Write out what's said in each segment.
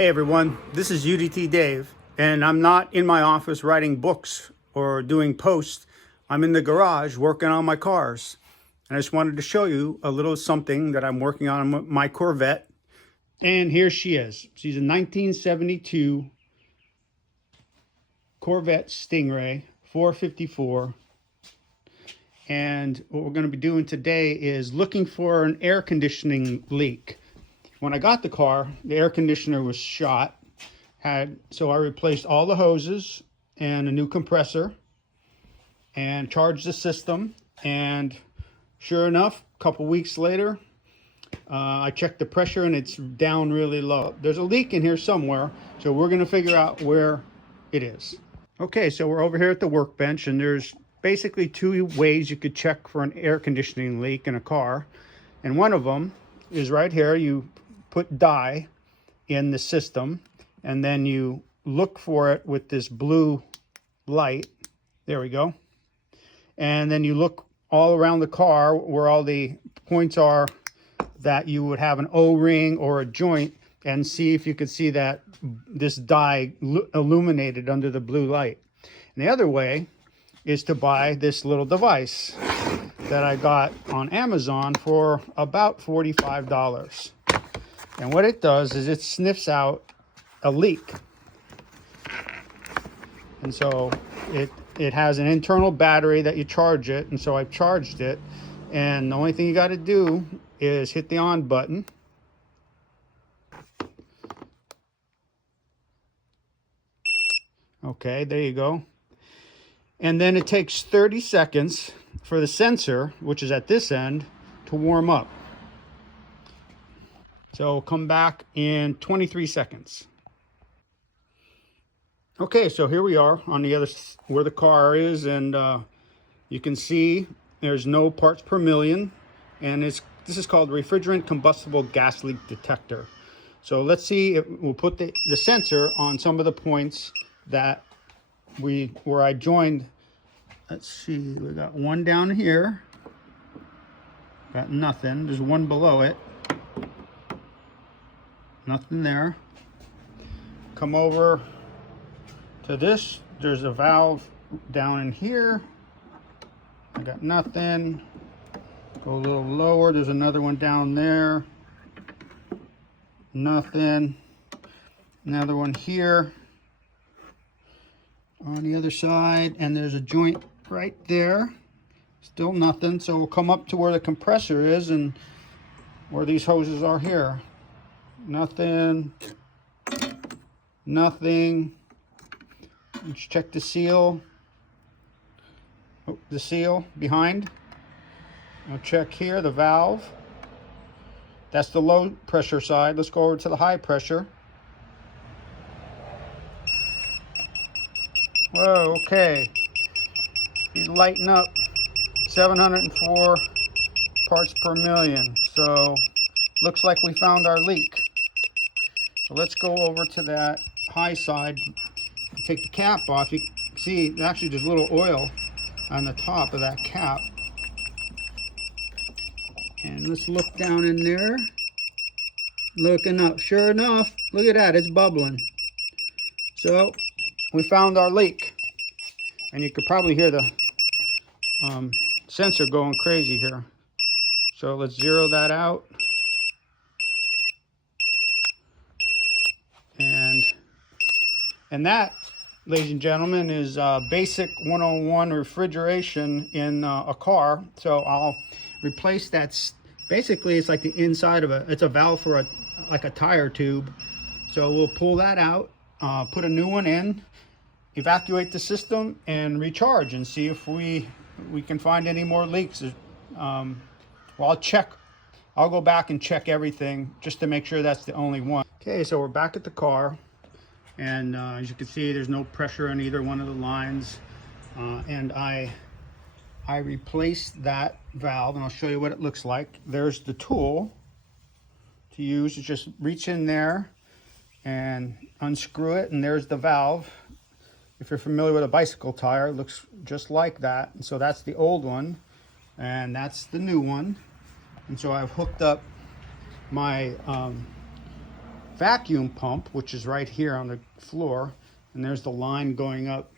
Hey everyone, this is UDTDave, and I'm not in my office writing books or doing posts. I'm in the garage working on my cars. And I just wanted to show you a little something that I'm working on my Corvette. And here she is. She's a 1972 Corvette Stingray 454. And what we're going to be doing today is looking for an air conditioning leak. When I got the car, the air conditioner was shot. So I replaced all the hoses and a new compressor and charged the system. And sure enough, a couple weeks later, I checked the pressure and it's down really low. There's a leak in here somewhere, so we're going to figure out where it is. Okay, so we're over here at the workbench, and there's basically two ways you could check for an air conditioning leak in a car. And one of them is right here. You put dye in the system, and then you look for it with this blue light. There we go. And then you look all around the car where all the points are that you would have an O-ring or a joint, and see if you could see that this dye illuminated under the blue light. And the other way is to buy this little device that I got on Amazon for about $45. And what it does is it sniffs out a leak. And so it has an internal battery that you charge it. And so I've charged it. And the only thing you got to do is hit the on button. Okay, there you go. And then it takes 30 seconds for the sensor, which is at this end, to warm up. So come back in 23 seconds. Okay, so here we are on the other where the car is, and you can see there's no parts per million, and this is called refrigerant combustible gas leak detector. So let's see if we'll put the sensor on some of the points that where I joined. Let's see, we got one down here, got nothing. There's one below it, nothing there. Come over to this, there's a valve down in here, I got nothing. Go a little lower, there's another one down there, nothing. Another one here on the other side, and there's a joint right there, still nothing. So we'll come up to where the compressor is and where these hoses are here. Nothing, nothing. Let's check the seal. Oh, the seal behind. I'll check here the valve. That's the low pressure side. Let's go over to the high pressure. Whoa, okay. He's lighting up 704 parts per million. So looks like we found our leak. So let's go over to that high side. Take the cap off. You can see actually there's a little oil on the top of that cap. And let's look down in there. Looking up. Sure enough, look at that, it's bubbling. So we found our leak. And you could probably hear the sensor going crazy here. So let's zero that out. And that, ladies and gentlemen, is basic 101 refrigeration in a car. So I'll replace that. Basically, it's like the inside of it's a valve for like a tire tube. So we'll pull that out, put a new one in, evacuate the system, and recharge and see if we can find any more leaks. Well, I'll go back and check everything just to make sure that's the only one. Okay, so we're back at the car, and as you can see, there's no pressure on either one of the lines. And I replaced that valve, and I'll show you what it looks like. There's the tool to use. You just reach in there and unscrew it, and there's the valve. If you're familiar with a bicycle tire, it looks just like that. And so that's the old one, and that's the new one. And so I've hooked up my vacuum pump, which is right here on the floor, and there's the line going up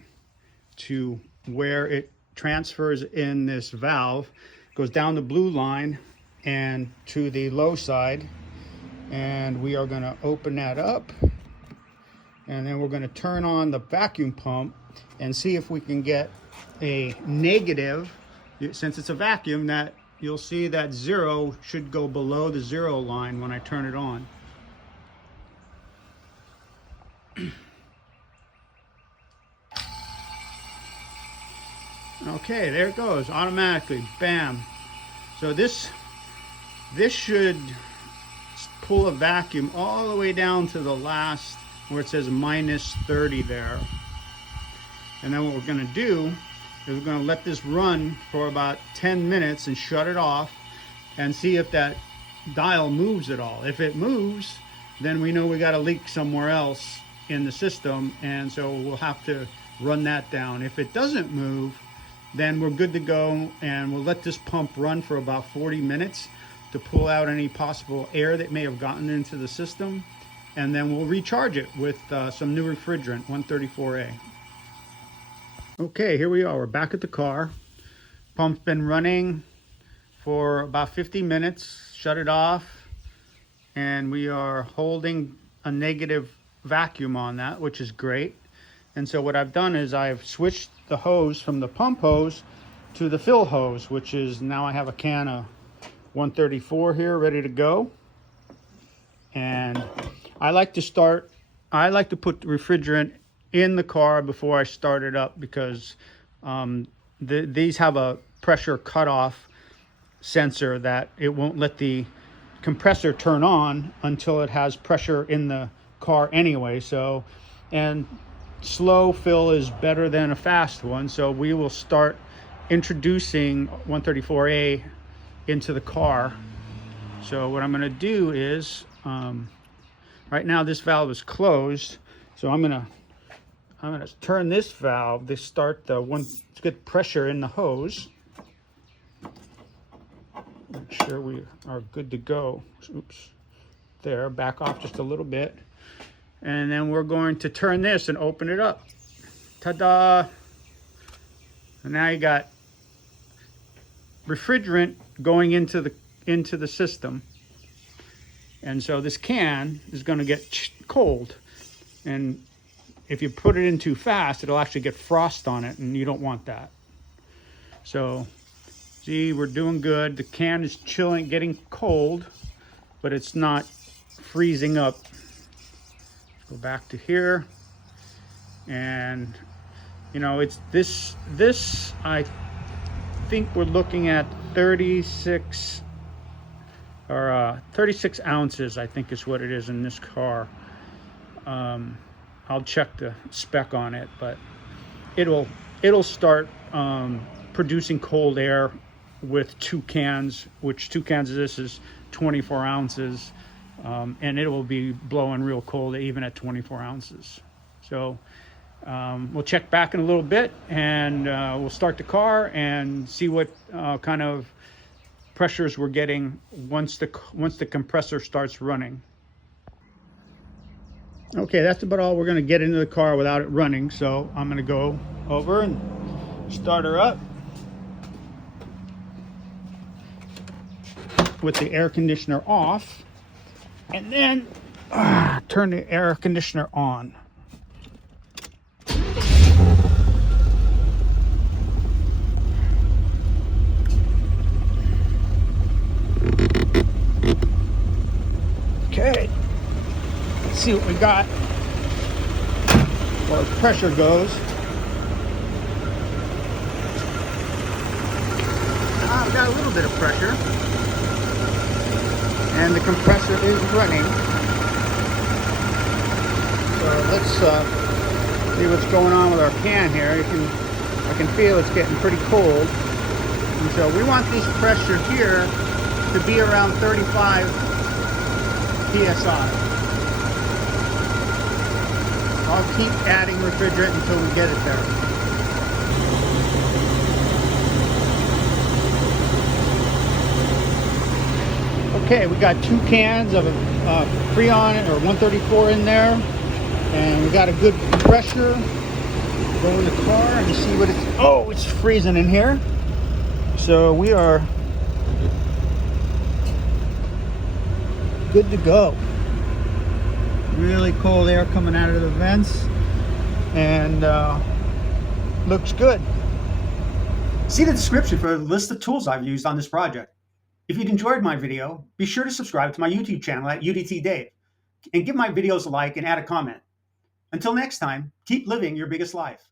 to where it transfers in this valve, goes down the blue line and to the low side, and we are going to open that up, and then we're going to turn on the vacuum pump and see if we can get a negative. Since it's a vacuum, that you'll see that 0 should go below the 0 line when I turn it on. Okay, there it goes automatically, bam. So this should pull a vacuum all the way down to the last where it says -30 there. And then what we're going to do is we're going to let this run for about 10 minutes and shut it off and see if that dial moves at all. If it moves, then we know we got a leak somewhere else in the system, and so we'll have to run that down. If it doesn't move, then we're good to go, and we'll let this pump run for about 40 minutes to pull out any possible air that may have gotten into the system, and then we'll recharge it with some new refrigerant, 134A. Okay, here we are. We're back at the car. Pump's been running for about 50 minutes. Shut it off, and we are holding a negative vacuum on that, which is great. And so what I've done is I've switched the hose from the pump hose to the fill hose, which is now I have a can of 134 here ready to go. And I like to put the refrigerant in the car before I start it up, because these have a pressure cutoff sensor that it won't let the compressor turn on until it has pressure in the car anyway. So, and slow fill is better than a fast one, so we will start introducing 134A into the car. So what I'm going to do is right now this valve is closed, so I'm going to turn this valve to start the one to get pressure in the hose. Make sure we are good to go. Oops, there, back off just a little bit. And then we're going to turn this and open it up. Ta-da! And now you got refrigerant going into the system. And so this can is going to get cold. And if you put it in too fast, it'll actually get frost on it, and you don't want that. So, see, we're doing good. The can is chilling, getting cold, but it's not freezing up. Go back to here, and you know, it's this I think we're looking at 36 ounces, I think is what it is in this car. I'll check the spec on it, but it'll start producing cold air with 2 cans, which 2 cans of this is 24 ounces. And it will be blowing real cold even at 24 ounces. So we'll check back in a little bit, and we'll start the car and see what kind of pressures we're getting once the compressor starts running. Okay, that's about all we're going to get into the car without it running. So I'm going to go over and start her up with the air conditioner off. And then turn the air conditioner on. Okay, let's see what we got. Where pressure goes. I've got a little bit of pressure. And the compressor is running. So let's see what's going on with our can here. I can feel it's getting pretty cold. And so we want this pressure here to be around 35 psi. I'll keep adding refrigerant until we get it there. Okay, we got 2 cans of Freon or 134 in there, and we got a good pressure. Go in the car and see what it's. Oh, it's freezing in here. So we are good to go. Really cold air coming out of the vents, and looks good. See the description for a list of tools I've used on this project. If you'd enjoyed my video, be sure to subscribe to my YouTube channel at UDTDave and give my videos a like and add a comment. Until next time, keep living your biggest life.